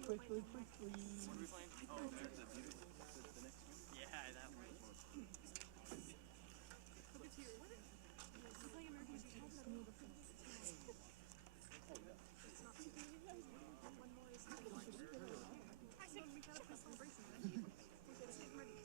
quickly. What are we playing? Oh, there's the beautiful. The next one? Yeah, that one. This is like American Oh, yeah. one more is I think we gotta play celebration. We're getting ready.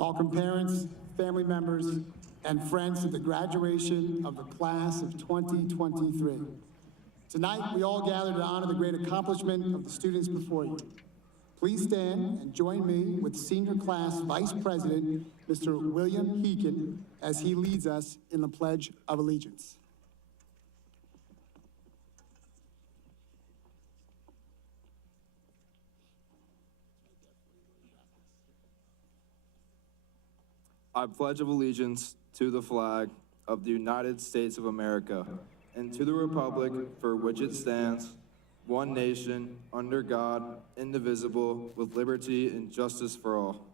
Welcome parents, family members, and friends to the graduation of the class of 2023. Tonight, we all gather to honor the great accomplishment of the students before you. Please stand and join me with Senior Class Vice President, Mr. William Heekin, as he leads us in the Pledge of Allegiance. I pledge allegiance to the flag of the United States of America and to the republic for which it stands, one nation, under God, indivisible, with liberty and justice for all.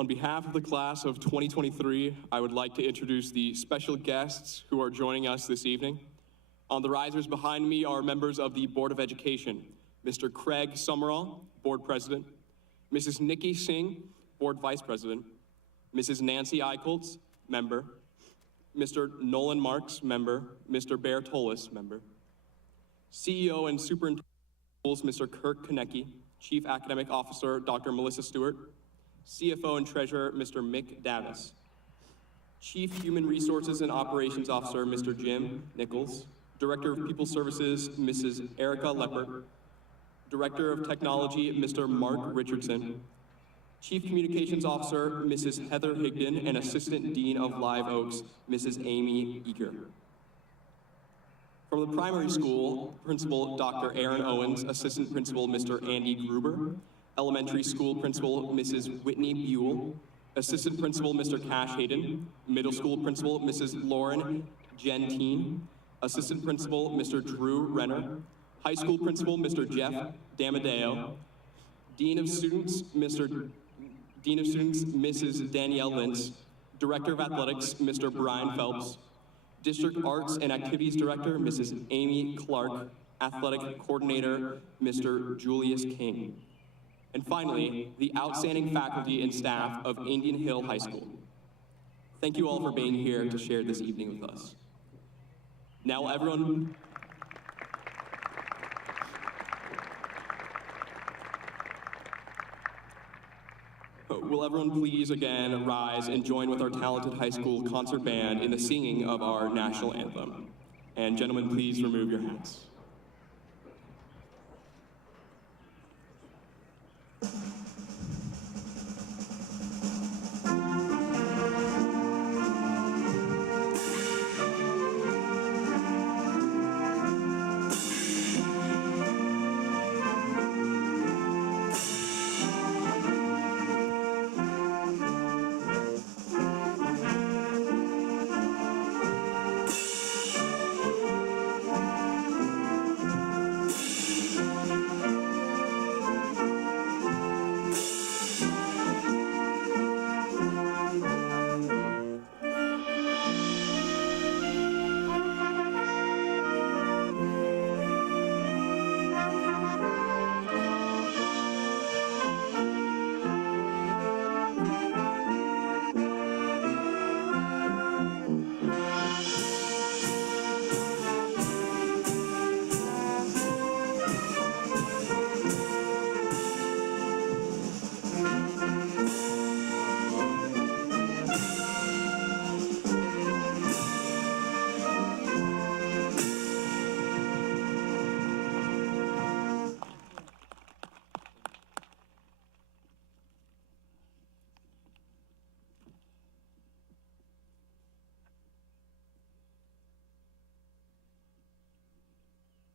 On behalf of the class of 2023, I would like to introduce the special guests who are joining us this evening. On the risers behind me are members of the Board of Education, Mr. Craig Summerall, Board President, Mrs. Nikki Singh, Board Vice President, Mrs. Nancy Eicholtz, Member, Mr. Nolan Marks, Member, Mr. Bear Tolis, Member, CEO and Superintendent of Schools, Mr. Kirk Konecki, Chief Academic Officer, Dr. Melissa Stewart, CFO and Treasurer, Mr. Mick Davis, Chief Human Resources and Operations Officer, Mr. Jim Nichols, Director of People Services, Mrs. Erica Leppert, Director of Technology, Mr. Mark Richardson, Chief Communications Officer, Mrs. Heather Higdon, and Assistant Dean of Live Oaks, Mrs. Amy Eager. From the primary school, Principal Dr. Aaron Owens, Assistant Principal Mr. Andy Gruber, Elementary School Principal Mrs. Whitney Buell, Assistant Principal Mr. Cash Hayden, Middle School Principal Mrs. Lauren Gentine, Assistant Principal Mr. Drew Renner, High School Principal Mr. Jeff Damadeo, Dean of Students Mrs. Danielle Lintz, Director of Athletics Mr. Brian Phelps, District Arts and Activities Director Mrs. Amy Clark, Athletic Coordinator Mr. Julius King. And finally, the outstanding faculty and staff of Indian Hill High School. Thank you all for being here to share this evening with us. Now everyone, will everyone please again rise and join with our talented high school concert band in the singing of our national anthem. And gentlemen, please remove your hats.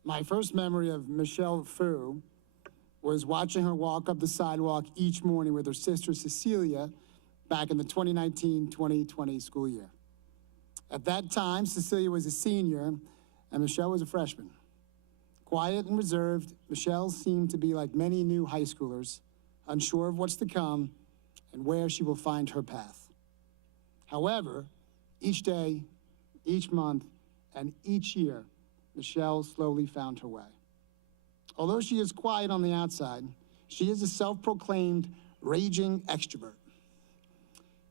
My first memory of Michelle Fu was watching her walk up the sidewalk each morning with her sister Cecilia back in the 2019-2020 school year. At that time, Cecilia was a senior and Michelle was a freshman. Quiet and reserved, Michelle seemed to be like many new high schoolers, unsure of what's to come and where she will find her path. However, each day, each month, and each year, Michelle slowly found her way. Although she is quiet on the outside, she is a self-proclaimed raging extrovert.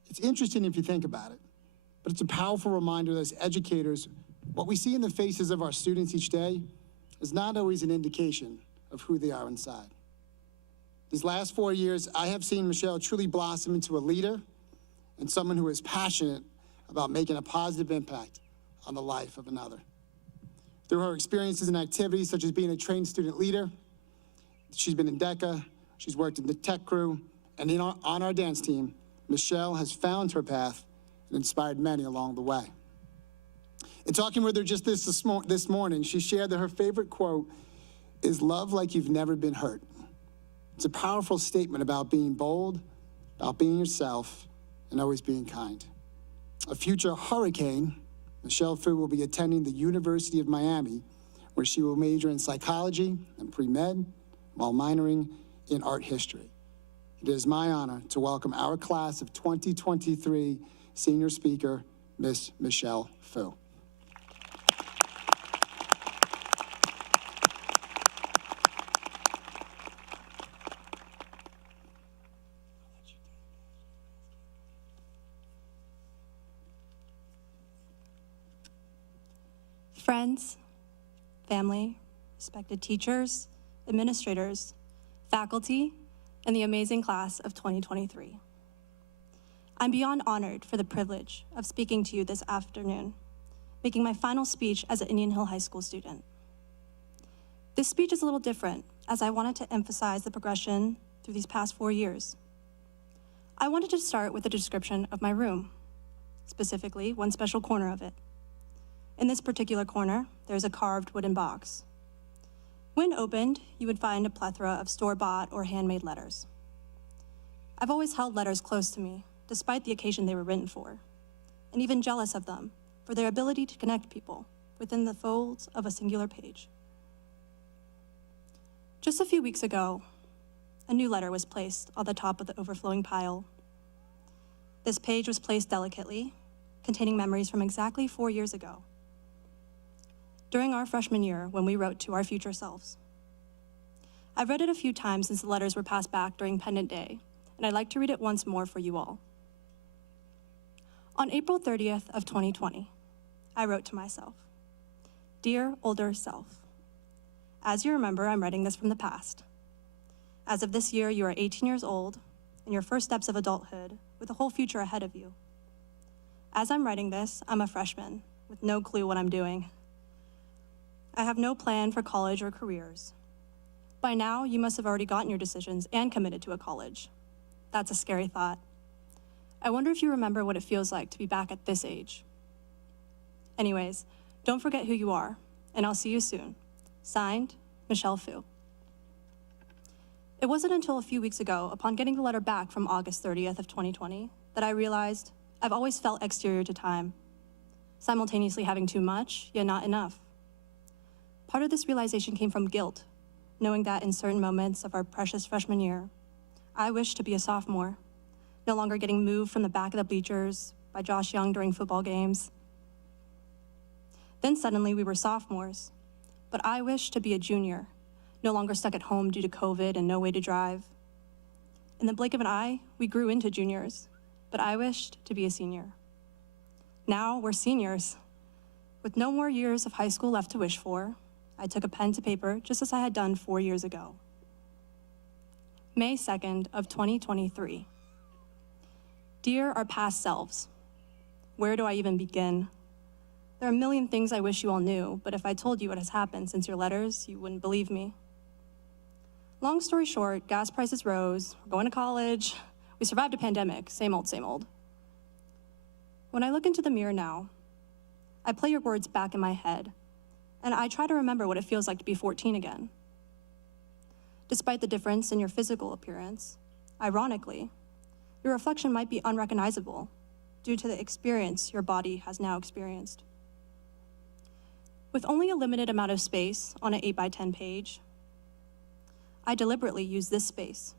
It's interesting if you think about it, but it's a powerful reminder that as educators, what we see in the faces of our students each day is not always an indication of who they are inside. These last 4 years, I have seen Michelle truly blossom into a leader and someone who is passionate about making a positive impact on the life of another. Through her experiences and activities such as being a trained student leader, she's been in DECA, she's worked in the tech crew, and on our dance team, Michelle has found her path and inspired many along the way. In talking with her just this morning, she shared that her favorite quote is, "Love like you've never been hurt." It's a powerful statement about being bold, about being yourself, and always being kind. A future hurricane, Michelle Fu will be attending the University of Miami, where she will major in psychology and pre-med while minoring in art history. It is my honor to welcome our class of 2023 senior speaker, Miss Michelle Fu. Friends, family, respected teachers, administrators, faculty, and the amazing class of 2023. I'm beyond honored for the privilege of speaking to you this afternoon, making my final speech as an Indian Hill High School student. This speech is a little different, as I wanted to emphasize the progression through these past 4 years. I wanted to start with a description of my room, specifically one special corner of it. In this particular corner, there's a carved wooden box. When opened, you would find a plethora of store-bought or handmade letters. I've always held letters close to me, despite the occasion they were written for, and even jealous of them for their ability to connect people within the folds of a singular page. Just a few weeks ago, a new letter was placed on the top of the overflowing pile. This page was placed delicately, containing memories from exactly 4 years ago, during our freshman year when we wrote to our future selves. I've read it a few times since the letters were passed back during Pendant Day, and I'd like to read it once more for you all. On April 30th of 2020, I wrote to myself, "Dear older self, as you remember, I'm writing this from the past. As of this year, you are 18 years old, in your first steps of adulthood, with a whole future ahead of you. As I'm writing this, I'm a freshman, with no clue what I'm doing. I have no plan for college or careers. By now, you must have already gotten your decisions and committed to a college. That's a scary thought. I wonder if you remember what it feels like to be back at this age. Anyways, don't forget who you are, and I'll see you soon. Signed, Michelle Fu." It wasn't until a few weeks ago, upon getting the letter back from August 30th of 2020, that I realized I've always felt exterior to time, simultaneously having too much, yet not enough. Part of this realization came from guilt, knowing that in certain moments of our precious freshman year, I wished to be a sophomore, no longer getting moved from the back of the bleachers by Josh Young during football games. Then suddenly we were sophomores, but I wished to be a junior, no longer stuck at home due to COVID and no way to drive. In the blink of an eye, we grew into juniors, but I wished to be a senior. Now we're seniors. With no more years of high school left to wish for, I took a pen to paper just as I had done 4 years ago. May 2nd of 2023. Dear our past selves, where do I even begin? There are a million things I wish you all knew, but if I told you what has happened since your letters, you wouldn't believe me. Long story short, gas prices rose, we're going to college, we survived a pandemic, same old, same old. When I look into the mirror now, I play your words back in my head, and I try to remember what it feels like to be 14 again. Despite the difference in your physical appearance, ironically, your reflection might be unrecognizable due to the experience your body has now experienced. With only a limited amount of space on an 8x10 page, I deliberately use this space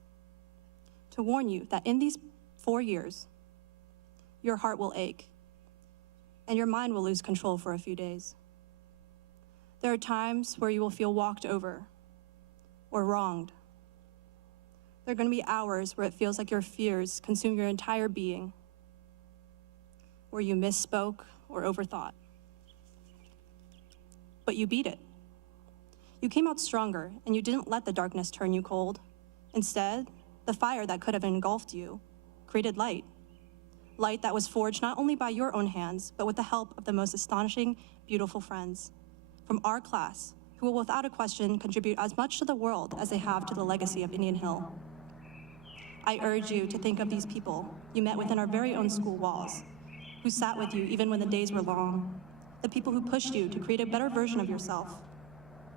to warn you that in these 4 years, your heart will ache and your mind will lose control for a few days. There are times where you will feel walked over or wronged. There are going to be hours where it feels like your fears consume your entire being, where you misspoke or overthought. But you beat it. You came out stronger, and you didn't let the darkness turn you cold. Instead, the fire that could have engulfed you created light. Light that was forged not only by your own hands, but with the help of the most astonishing, beautiful friends from our class, who will without a question contribute as much to the world as they have to the legacy of Indian Hill. I urge you to think of these people you met within our very own school walls, who sat with you even when the days were long, the people who pushed you to create a better version of yourself,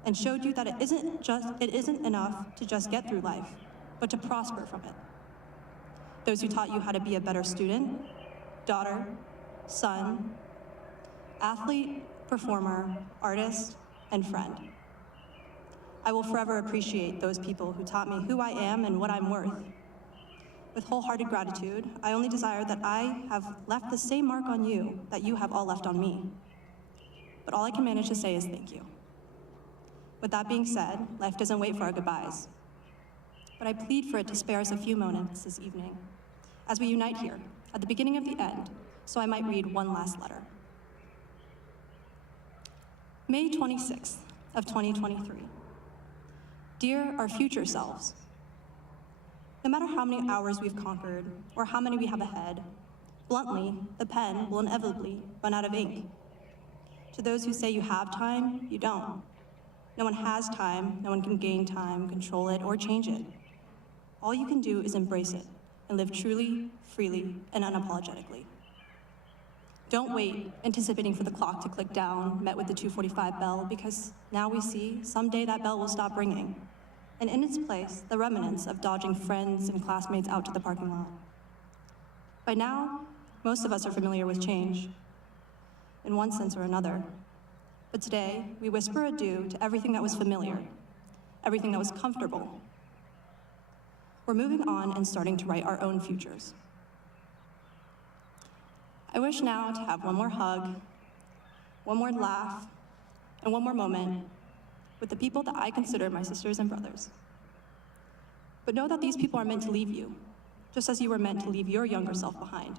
and showed you that it isn't enough to just get through life, but to prosper from it. Those who taught you how to be a better student, daughter, son, athlete, performer, artist, and friend. I will forever appreciate those people who taught me who I am and what I'm worth. With wholehearted gratitude, I only desire that I have left the same mark on you that you have all left on me. But all I can manage to say is thank you. With that being said, life doesn't wait for our goodbyes. But I plead for it to spare us a few moments this evening, as we unite here, at the beginning of the end, so I might read one last letter. May 26th of 2023. Dear our future selves, no matter how many hours we've conquered or how many we have ahead, bluntly, the pen will inevitably run out of ink. To those who say you have time, you don't. No one has time, no one can gain time, control it, or change it. All you can do is embrace it and live truly, freely, and unapologetically. Don't wait, anticipating for the clock to click down, met with the 2:45 bell, because now we see someday that bell will stop ringing, and in its place, the remnants of dodging friends and classmates out to the parking lot. By now, most of us are familiar with change, in one sense or another. But today, we whisper adieu to everything that was familiar, everything that was comfortable. We're moving on and starting to write our own futures. I wish now to have one more hug, one more laugh, and one more moment with the people that I consider my sisters and brothers. But know that these people are meant to leave you, just as you were meant to leave your younger self behind.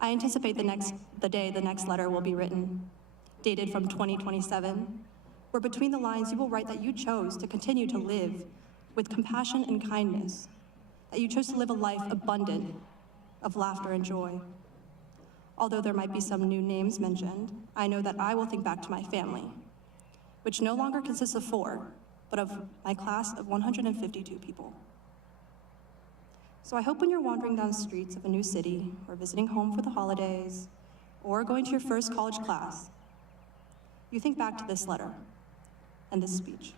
I anticipate the day the next letter will be written, dated from 2027, where between the lines you will write that you chose to continue to live with compassion and kindness, that you chose to live a life abundant of laughter and joy. Although there might be some new names mentioned, I know that I will think back to my family, which no longer consists of 4, but of my class of 152 people. So I hope when you're wandering down the streets of a new city, or visiting home for the holidays, or going to your first college class, you think back to this letter and this speech.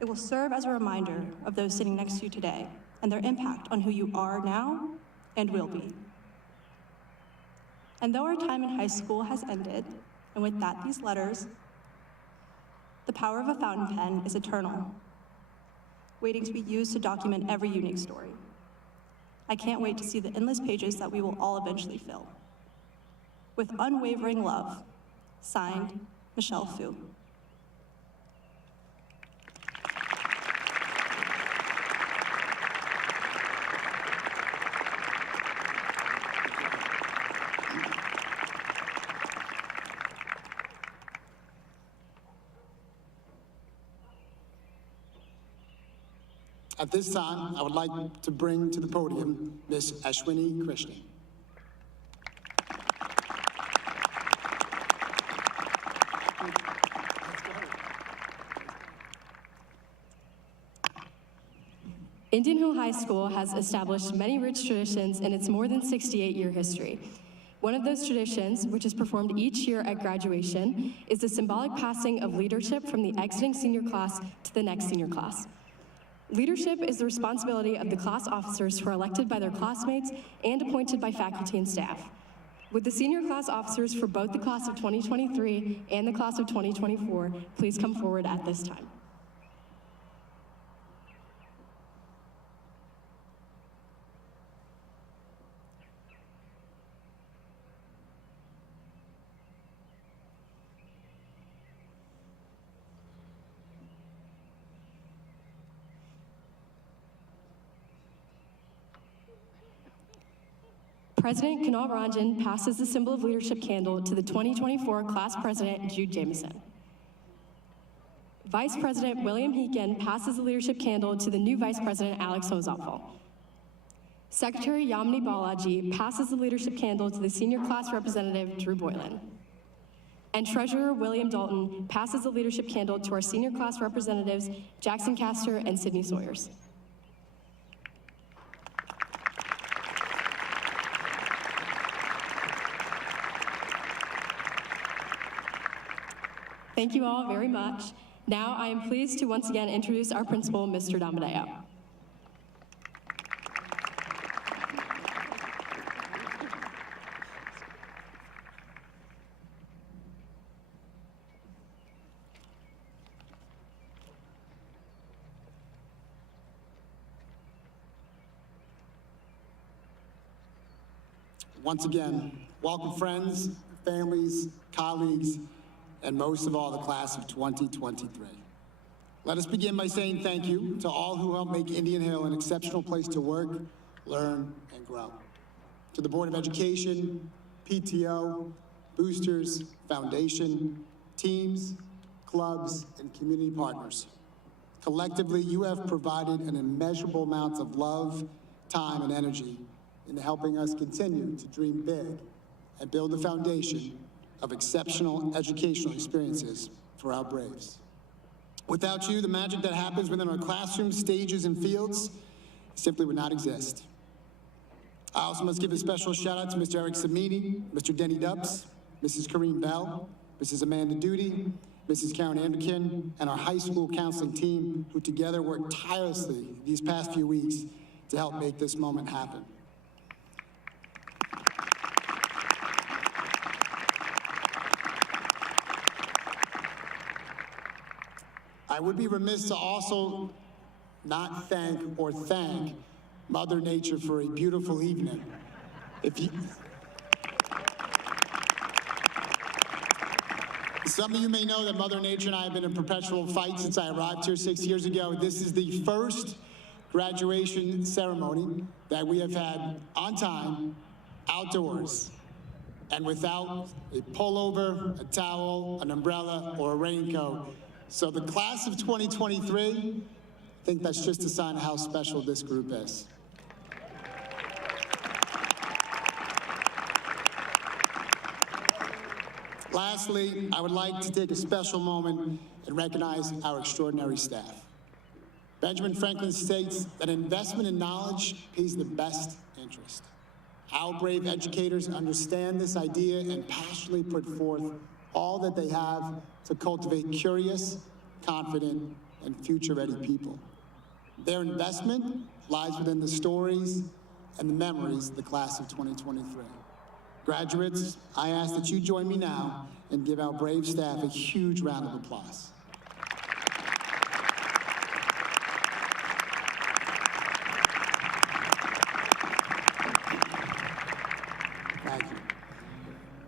It will serve as a reminder of those sitting next to you today and their impact on who you are now and will be. And though our time in high school has ended, and with that these letters, the power of a fountain pen is eternal, waiting to be used to document every unique story. I can't wait to see the endless pages that we will all eventually fill. With unwavering love, signed, Michelle Fu. At this time, I would like to bring to the podium Ms. Ashwini Krishnan. Indian Hill High School has established many rich traditions in its more than 68-year history. One of those traditions, which is performed each year at graduation, is the symbolic passing of leadership from the exiting senior class to the next senior class. Leadership is the responsibility of the class officers who are elected by their classmates and appointed by faculty and staff. Would the senior class officers for both the class of 2023 and the class of 2024 please come forward at this time? President Kunal Ranjan passes the symbol of leadership candle to the 2024 class president, Jude Jameson. Vice President William Heekin passes the leadership candle to the new Vice President, Alex Hozapfel. Secretary Yamini Balaji passes the leadership candle to the senior class representative, Drew Boylan. And Treasurer William Dalton passes the leadership candle to our senior class representatives, Jackson Castor and Sydney Sawyers. Thank you all very much. Now I am pleased to once again introduce our principal, Mr. Damadeo. Once again, welcome friends, families, colleagues, and most of all, the class of 2023. Let us begin by saying thank you to all who helped make Indian Hill an exceptional place to work, learn, and grow. To the Board of Education, PTO, boosters, foundation, teams, clubs, and community partners. Collectively, you have provided an immeasurable amount of love, time, and energy in helping us continue to dream big and build the foundation of exceptional educational experiences for our Braves. Without you, the magic that happens within our classrooms, stages, and fields simply would not exist. I also must give a special shout out to Mr. Eric Samini, Mr. Denny Dubs, Mrs. Kareem Bell, Mrs. Amanda Duty, Mrs. Karen Anderkin, and our high school counseling team, who together worked tirelessly these past few weeks to help make this moment happen. I would be remiss to also not thank Mother Nature for a beautiful evening. Some of you may know that Mother Nature and I have been in perpetual fight since I arrived here 6 years ago. This is the first graduation ceremony that we have had on time, outdoors, and without a pullover, a towel, an umbrella, or a raincoat. So the class of 2023, I think that's just a sign of how special this group is. Lastly, I would like to take a special moment and recognize our extraordinary staff. Benjamin Franklin states that investment in knowledge pays the best interest. Our brave educators understand this idea and passionately put forth all that they have to cultivate curious, confident, and future-ready people. Their investment lies within the stories and the memories of the class of 2023. Graduates, I ask that you join me now and give our brave staff a huge round of applause. Thank you.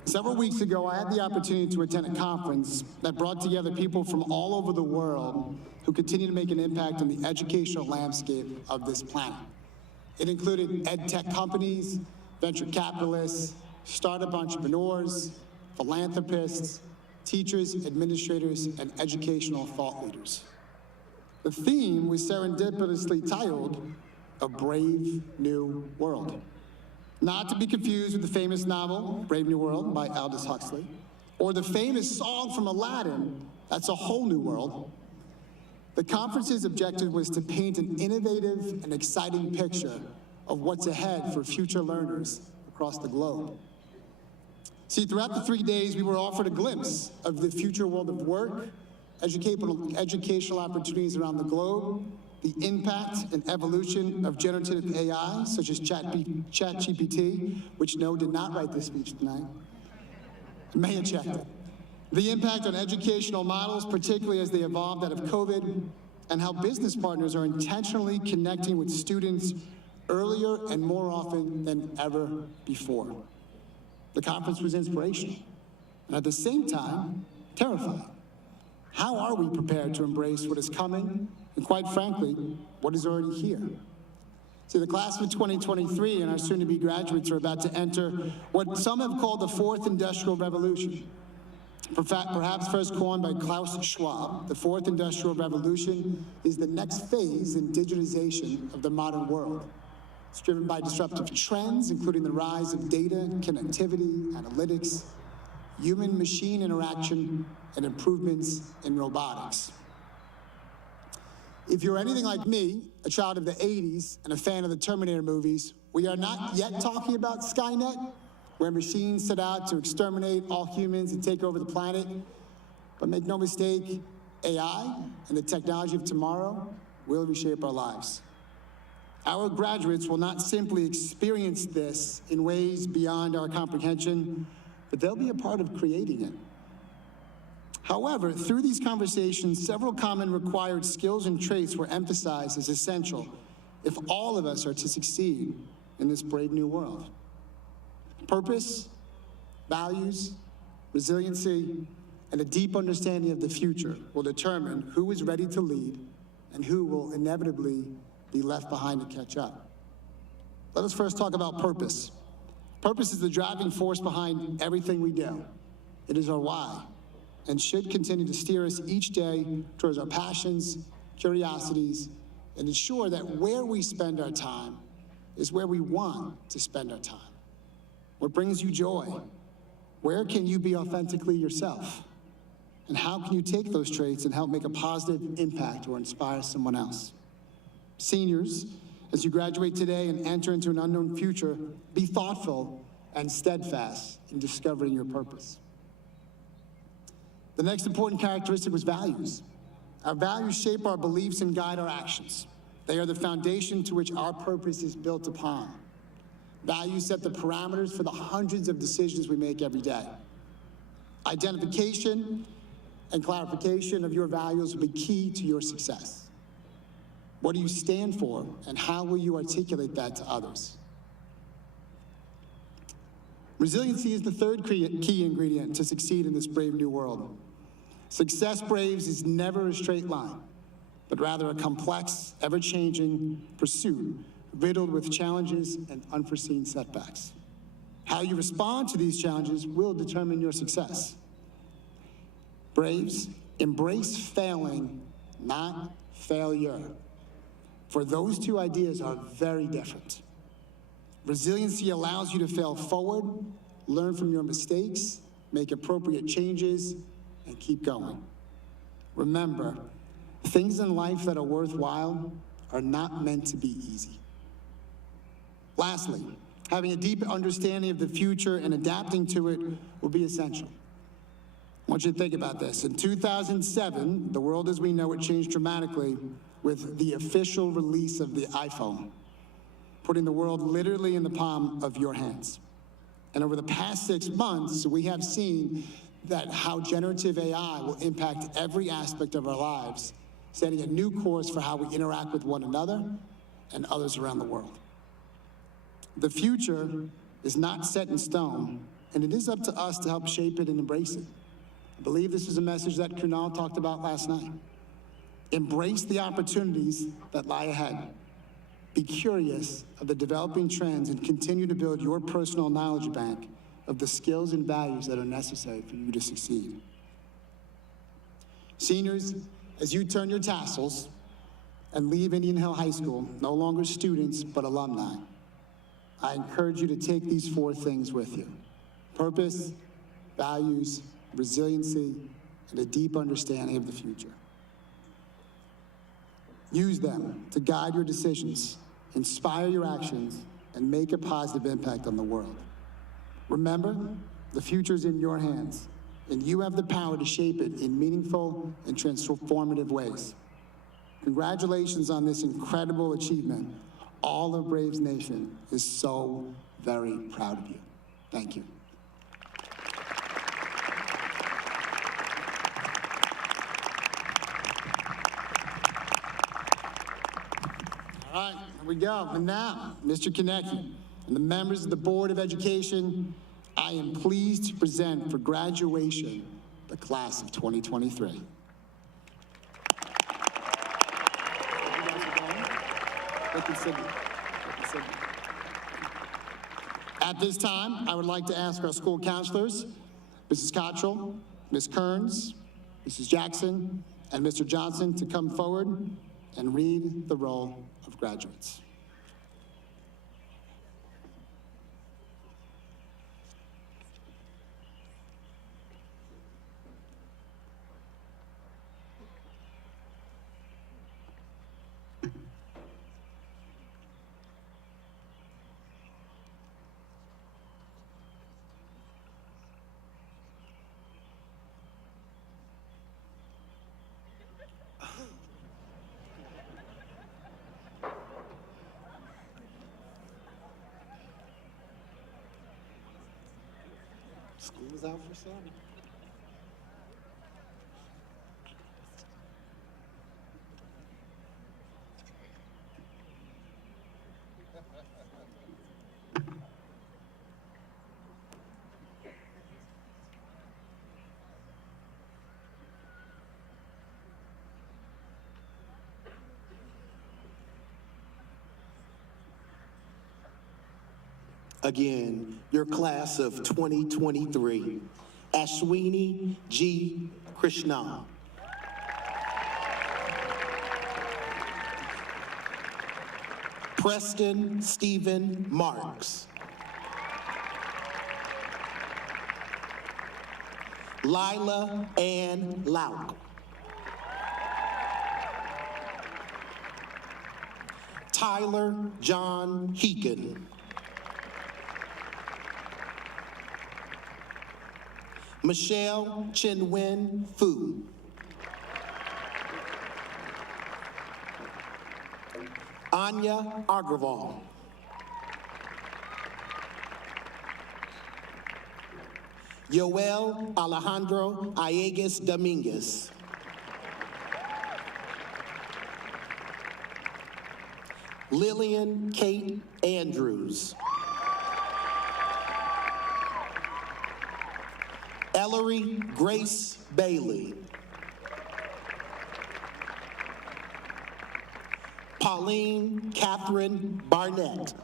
Several weeks ago, I had the opportunity to attend a conference that brought together people from all over the world who continue to make an impact on the educational landscape of this planet. It included ed tech companies, venture capitalists, startup entrepreneurs, philanthropists, teachers, administrators, and educational thought leaders. The theme was serendipitously titled, A Brave New World. Not to be confused with the famous novel, Brave New World by Aldous Huxley, or the famous song from Aladdin, That's a Whole New World. The conference's objective was to paint an innovative and exciting picture of what's ahead for future learners across the globe. See, throughout the 3 days, we were offered a glimpse of the future world of work, educational opportunities around the globe, the impact and evolution of generative AI, such as ChatGPT, which no did not write this speech tonight. I may have checked it. The impact on educational models, particularly as they evolved out of COVID, and how business partners are intentionally connecting with students earlier and more often than ever before. The conference was inspirational, and at the same time, terrifying. How are we prepared to embrace what is coming, and quite frankly, what is already here? See, the class of 2023 and our soon-to-be graduates are about to enter what some have called the fourth industrial revolution. Perhaps first coined by Klaus Schwab, the fourth industrial revolution is the next phase in digitization of the modern world. It's driven by disruptive trends, including the rise of data, connectivity, analytics, human-machine interaction, and improvements in robotics. If you're anything like me, a child of the 80s and a fan of the Terminator movies, we are not yet talking about Skynet, where machines set out to exterminate all humans and take over the planet. But make no mistake, AI and the technology of tomorrow will reshape our lives. Our graduates will not simply experience this in ways beyond our comprehension, but they'll be a part of creating it. However, through these conversations, several common required skills and traits were emphasized as essential if all of us are to succeed in this brave new world. Purpose, values, resiliency, and a deep understanding of the future will determine who is ready to lead and who will inevitably be left behind to catch up. Let us first talk about purpose. Purpose is the driving force behind everything we do. It is our why, and should continue to steer us each day towards our passions, curiosities, and ensure that where we spend our time is where we want to spend our time. What brings you joy? Where can you be authentically yourself? And how can you take those traits and help make a positive impact or inspire someone else? Seniors, as you graduate today and enter into an unknown future, be thoughtful and steadfast in discovering your purpose. The next important characteristic was values. Our values shape our beliefs and guide our actions. They are the foundation to which our purpose is built upon. Values set the parameters for the hundreds of decisions we make every day. Identification and clarification of your values will be key to your success. What do you stand for, and how will you articulate that to others? Resiliency is the third key ingredient to succeed in this brave new world. Success, Braves, is never a straight line, but rather a complex, ever-changing pursuit riddled with challenges and unforeseen setbacks. How you respond to these challenges will determine your success. Braves, embrace failing, not failure. For those two ideas are very different. Resiliency allows you to fail forward, learn from your mistakes, make appropriate changes, and keep going. Remember, things in life that are worthwhile are not meant to be easy. Lastly, having a deep understanding of the future and adapting to it will be essential. I want you to think about this. In 2007, the world as we know it changed dramatically with the official release of the iPhone, putting the world literally in the palm of your hands. And over the past 6 months, we have seen that how generative AI will impact every aspect of our lives, setting a new course for how we interact with one another and others around the world. The future is not set in stone, and it is up to us to help shape it and embrace it. I believe this is a message that Kunal talked about last night. Embrace the opportunities that lie ahead. Be curious of the developing trends and continue to build your personal knowledge bank of the skills and values that are necessary for you to succeed. Seniors, as you turn your tassels and leave Indian Hill High School, no longer students, but alumni, I encourage you to take these 4 things with you: purpose, values, resiliency, and a deep understanding of the future. Use them to guide your decisions, inspire your actions, and make a positive impact on the world. Remember, the future is in your hands, and you have the power to shape it in meaningful and transformative ways. Congratulations on this incredible achievement. All of Braves Nation is so very proud of you. Thank you. All right, here we go. And now, Mr. Konecki and the members of the Board of Education, I am pleased to present for graduation the class of 2023. They can sit here. At this time, I would like to ask our school counselors, Mrs. Cottrell, Ms. Kearns, Mrs. Jackson, and Mr. Johnson to come forward and read the roll of graduates. School is out for some. Again, your class of 2023, Ashwini G. Krishna. Preston Stephen Marks. Lila Ann Lauk. Tyler John Heakin. Michelle Chinwen Fu. Anya Agarwal. Yoel Alejandro Allegas Dominguez. Lillian Kate Andrews. Ellery Grace Bailey. Pauline Catherine Barnett.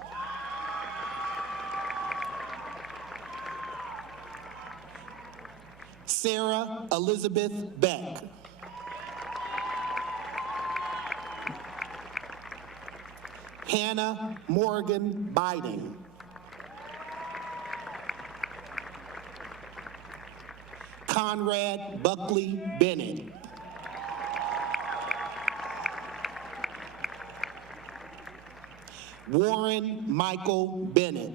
Sarah Elizabeth Beck. Hannah Morgan Biding. Conrad Buckley Bennett. Warren Michael Bennett.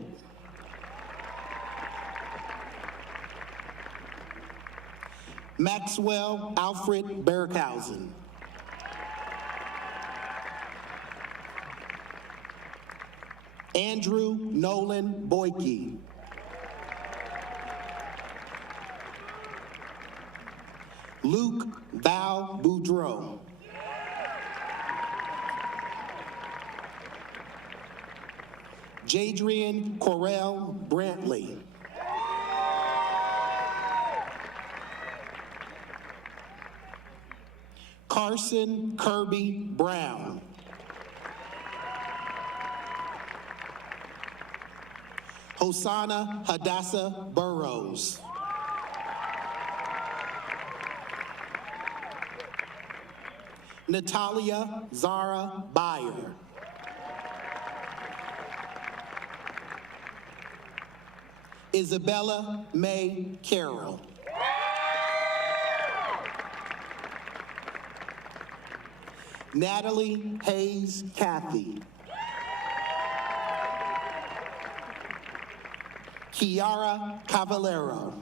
Maxwell Alfred Berkhausen. Andrew Nolan Boyke. Luke Val Boudreau. Jadrian Correll Brantley. Carson Kirby Brown. Hosanna Hadassah Burrows. Natalia Zara Byer. Isabella May Carroll. Natalie Hayes Cathy. Kiara Cavallero.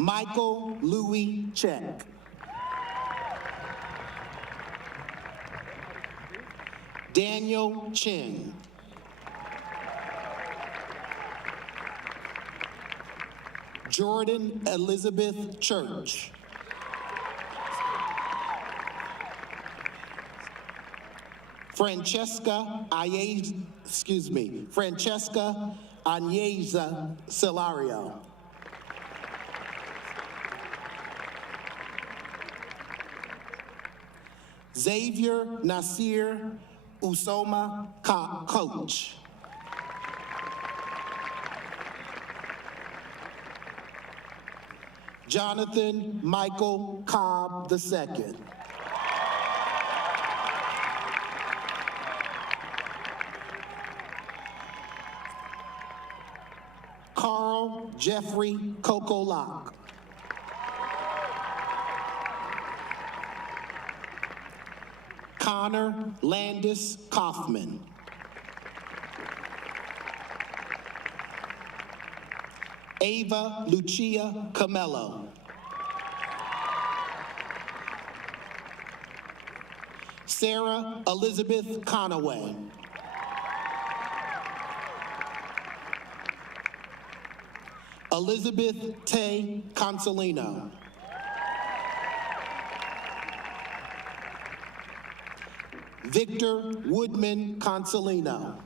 Michael Louis Check. Daniel Chin. Jordan Elizabeth Church. Francesca Anyeza Celario. Xavier Nasir Usoma Coach. Jonathan Michael Cobb II. Carl Jeffrey Cocolock. Connor Landis Kaufman. Ava Lucia Camello. Sarah Elizabeth Conaway. Elizabeth Tay Consolino. Victor Woodman Consolino.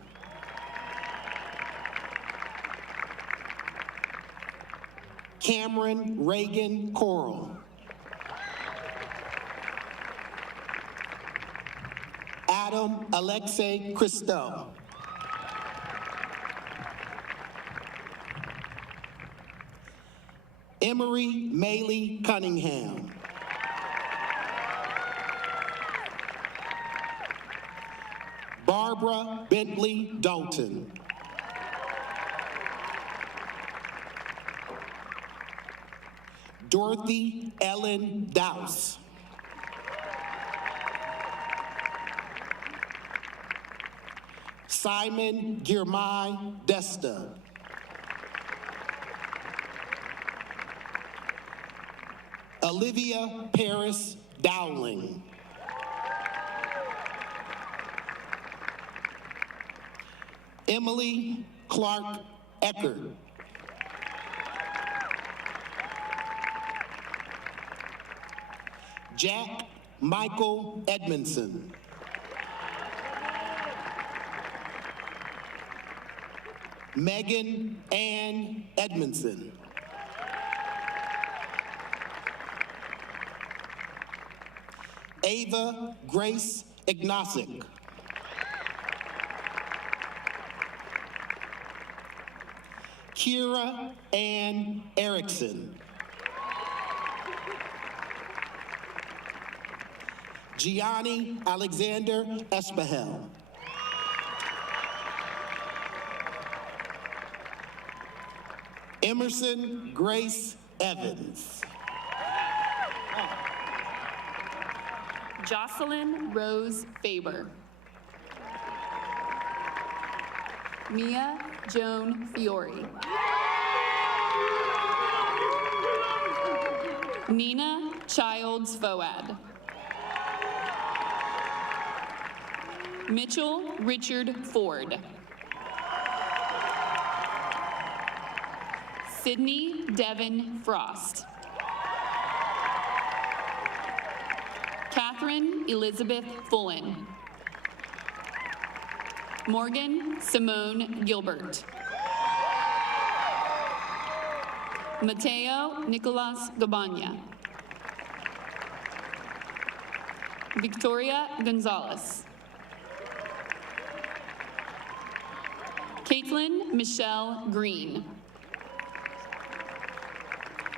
Cameron Reagan Coral. Adam Alexei Christo. Emery Maylee Cunningham. Barbara Bentley Dalton. Dorothy Ellen Dowse. Simon Girmay Desta. Olivia Paris Dowling. Emily Clark Eckert. Jack Michael Edmondson. Megan Ann Edmondson. Ava Grace Ignasic. Kira Ann Erickson. Gianni Alexander Espahel. Emerson Grace Evans. Jocelyn Rose Faber. Mia Joan Fiore. Nina Childs Foad. Mitchell Richard Ford. Sydney Devon Frost. Catherine Elizabeth Fullen. Morgan Simone Gilbert. Mateo Nicolas Gabanya. Victoria Gonzalez. Caitlin Michelle Green.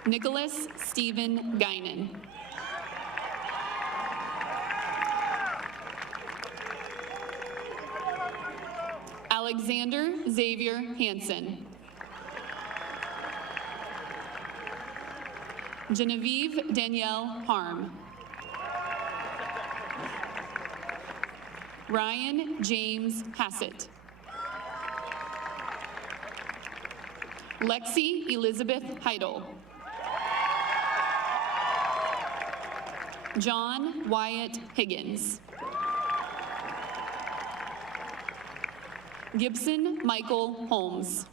Nicholas Stephen Guinan. Alexander Xavier Hansen. Genevieve Danielle Harm. Ryan James Hassett. Lexi Elizabeth Heidel. John Wyatt Higgins. Gibson Michael Holmes.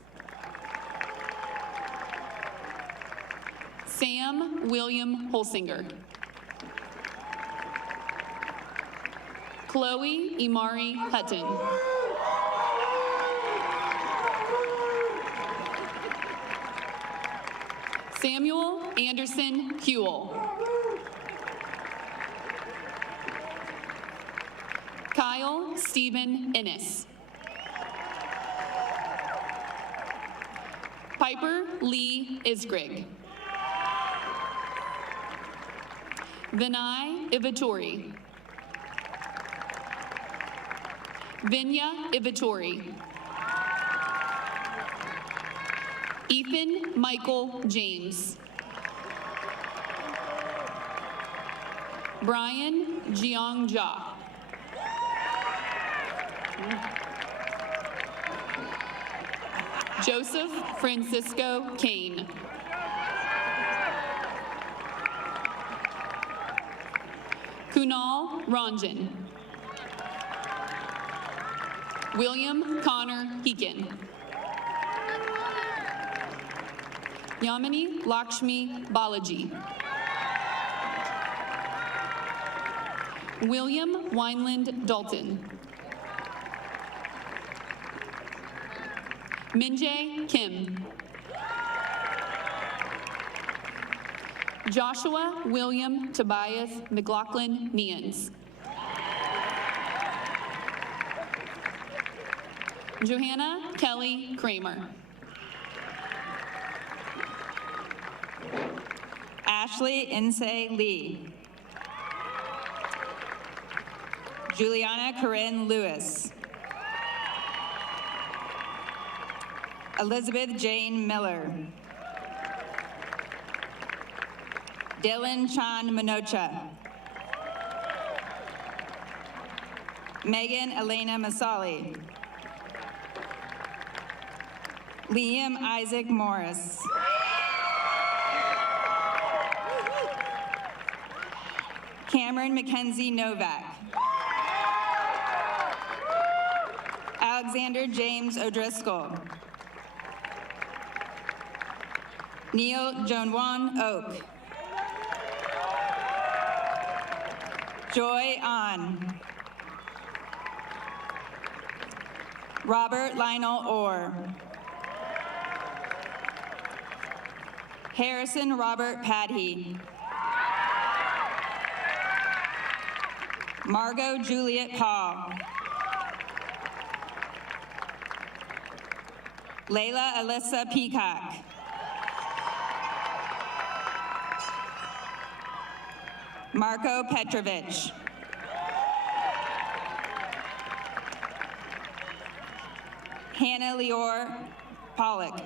Sam William Holsinger. Chloe Imari Hutton. Samuel Anderson Hewell. Kyle Stephen Innes. Piper Lee Isgrig. Vinay Ivatori. Vinya Ivatori. Ethan Michael James. Brian Jeong Ja. Joseph Francisco Kane. Kunal Ranjan. William Connor Heekin. Yamini Lakshmi Balaji. William Wineland Dalton. Minjae Kim. Joshua William Tobias McLaughlin Means. Johanna Kelly Kramer. Ashley Insei Lee. Juliana Corinne Lewis. Elizabeth Jane Miller. Dylan Chan Manocha. Megan Elena Masali. Liam Isaac Morris. Cameron Mackenzie Novak. Alexander James O'Driscoll. Neil Jonwan Oak. Joy An. Robert Lionel Orr. Harrison Robert Padhey. Margot Juliet Paul. Layla Alyssa Peacock. Marco Petrovich. Hannah Leor Pollock.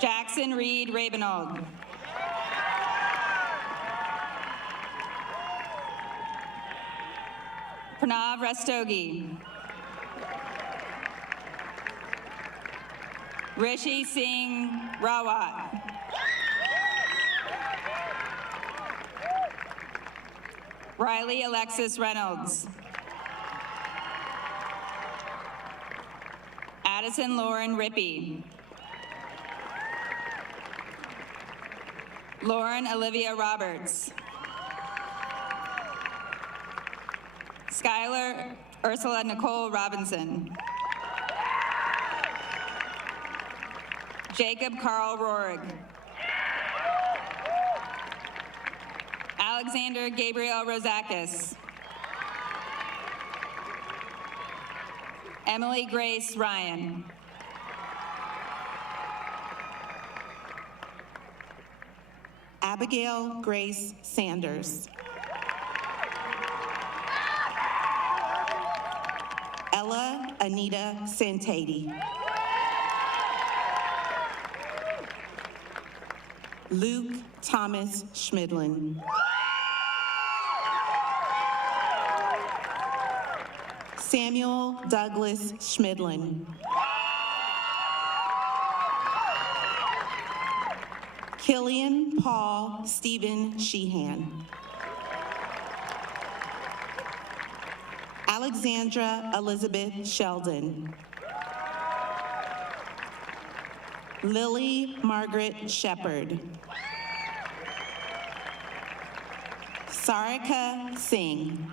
Jackson Reed Rabinold. Pranav Rastogi. Rishi Singh Rawat. Riley Alexis Reynolds. Addison Lauren Rippey. Lauren Olivia Roberts. Skylar Ursula Nicole Robinson. Jacob Carl Rohrig. Alexander Gabriel Rosakis. Emily Grace Ryan. Abigail Grace Sanders. Ella Anita Santati. Luke Thomas Schmidlin. Samuel Douglas Schmidlin. Killian Paul Stephen Sheehan. Alexandra Elizabeth Sheldon. Lily Margaret Shepard. Sarika Singh.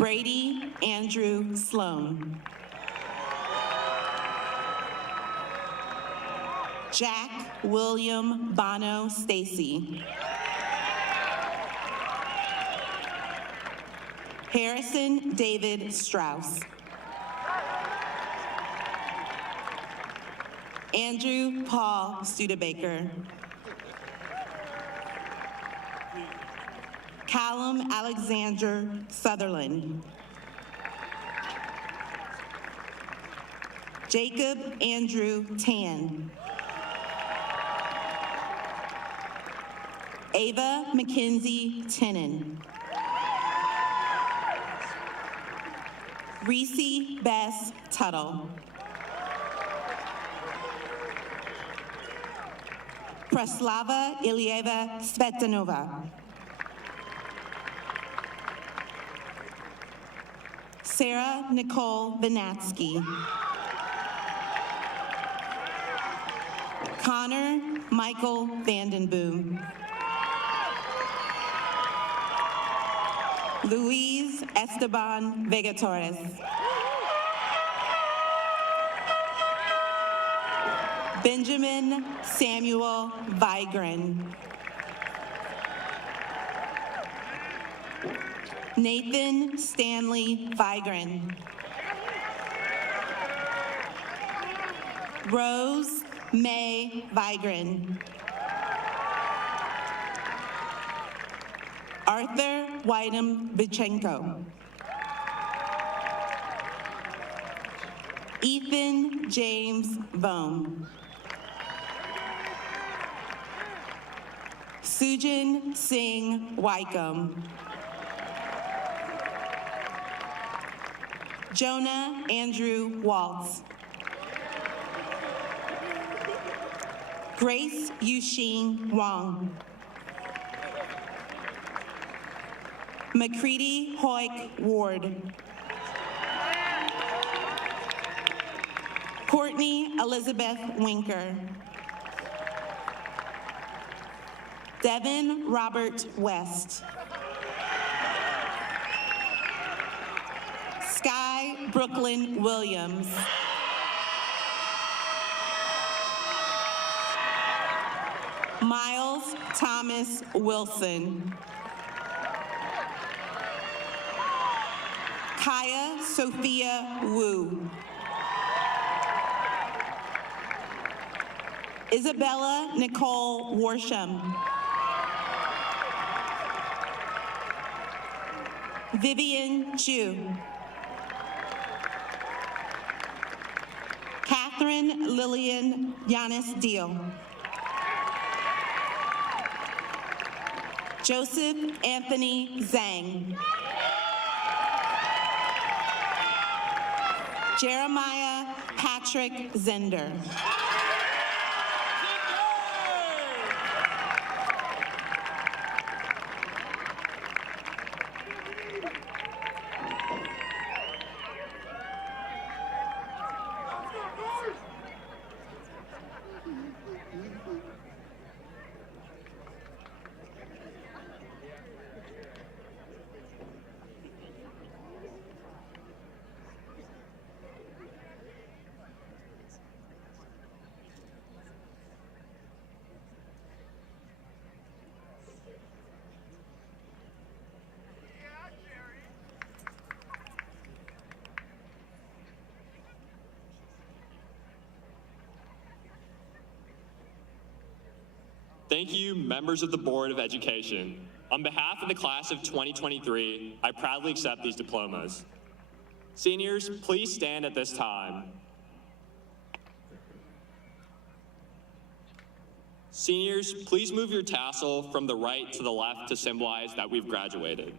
Brady Andrew Sloan. Jack William Bono Stacy. Harrison David Strauss. Andrew Paul Studebaker. Callum Alexander Sutherland. Jacob Andrew Tan. Ava Mackenzie Tennant. Reese Bess Tuttle. Preslava Ilieva Svetanova. Sarah Nicole Vinatsky. Connor Michael Vandenboom. Luis Esteban Vega Torres. Benjamin Samuel Vigran. Nathan Stanley Vigran. Rose May Vigran. Arthur Whitem Vichenko. Ethan James Bohm. Sujin Singh Wycombe. Jonah Andrew Waltz. Grace Yuxing Wang. McCready Hoyk Ward. Courtney Elizabeth Winker. Devin Robert West. Sky Brooklyn Williams. Miles Thomas Wilson. Kaya Sophia Wu. Isabella Nicole Worsham. Vivian Chu. Catherine Lillian Yanis Deal. Joseph Anthony Zhang. Jeremiah Patrick Zender. Thank you, members of the Board of Education. On behalf of the class of 2023, I proudly accept these diplomas. Seniors, please stand at this time. Seniors, please move your tassel from the right to the left to symbolize that we've graduated.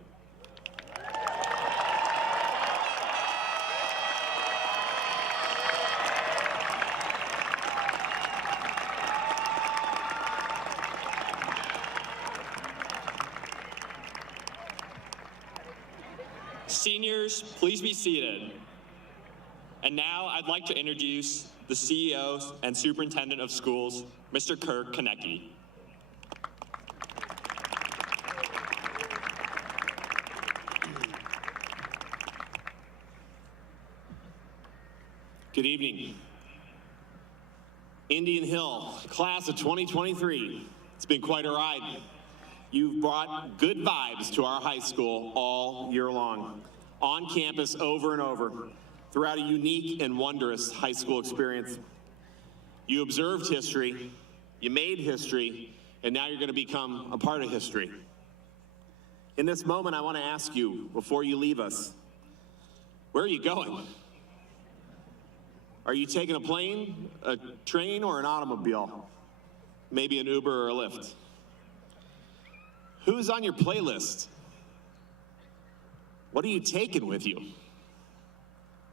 Seniors, please be seated. And now I'd like to introduce the CEO and Superintendent of Schools, Mr. Kirk Konecki. Good evening. Indian Hill, class of 2023. It's been quite a ride. You've brought good vibes to our high school all year long, on campus over and over, throughout a unique and wondrous high school experience. You observed history, you made history, and now you're going to become a part of history. In this moment, I want to ask you, before you leave us, where are you going? Are you taking a plane, a train, or an automobile? Maybe an Uber or a Lyft? Who's on your playlist? What are you taking with you?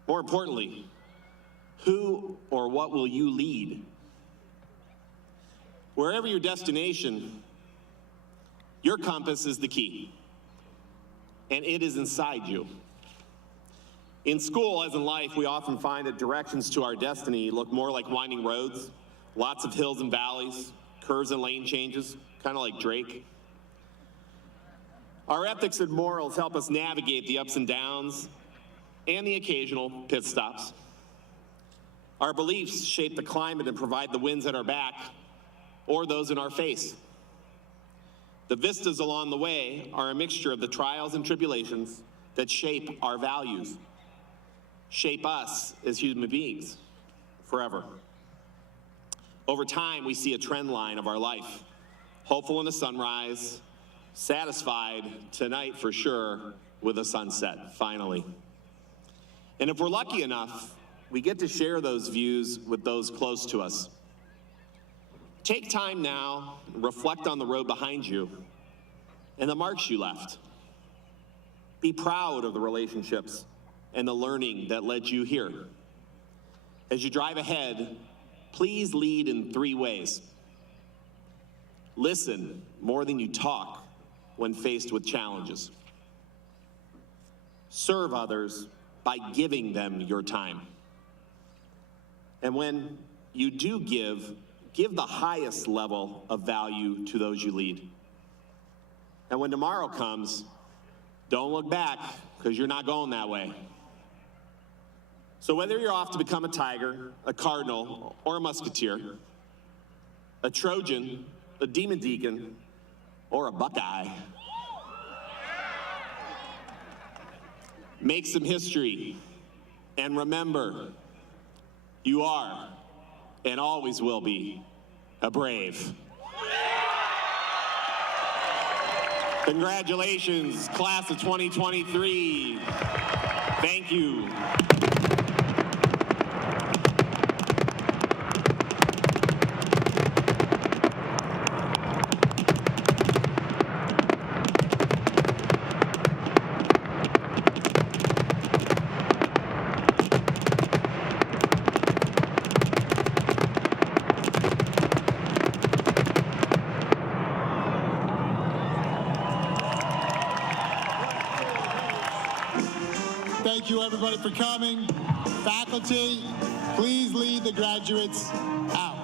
More importantly, who or what will you lead? Wherever your destination, your compass is the key, and it is inside you. In school, as in life, we often find that directions to our destiny look more like winding roads, lots of hills and valleys, curves and lane changes, kind of like Drake. Our ethics and morals help us navigate the ups and downs and the occasional pit stops. Our beliefs shape the climate and provide the winds at our back or those in our face. The vistas along the way are a mixture of the trials and tribulations that shape our values, shape us as human beings forever. Over time, we see a trend line of our life, hopeful in the sunrise, satisfied tonight for sure with a sunset, finally. And if we're lucky enough, we get to share those views with those close to us. Take time now, reflect on the road behind you and the marks you left. Be proud of the relationships and the learning that led you here. As you drive ahead, please lead in 3 ways. Listen more than you talk when faced with challenges. Serve others by giving them your time. And when you do give the highest level of value to those you lead. And when tomorrow comes, don't look back, because you're not going that way. So whether you're off to become a Tiger, a Cardinal, or a Musketeer, a Trojan, a Demon Deacon, or a Buckeye, make some history, and remember, you are, and always will be, a Brave. Congratulations, class of 2023. Thank you. Thank you, everybody, for coming. Faculty, please lead the graduates out.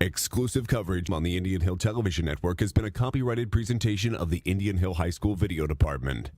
Exclusive coverage on the Indian Hill Television Network has been a copyrighted presentation of the Indian Hill High School Video Department.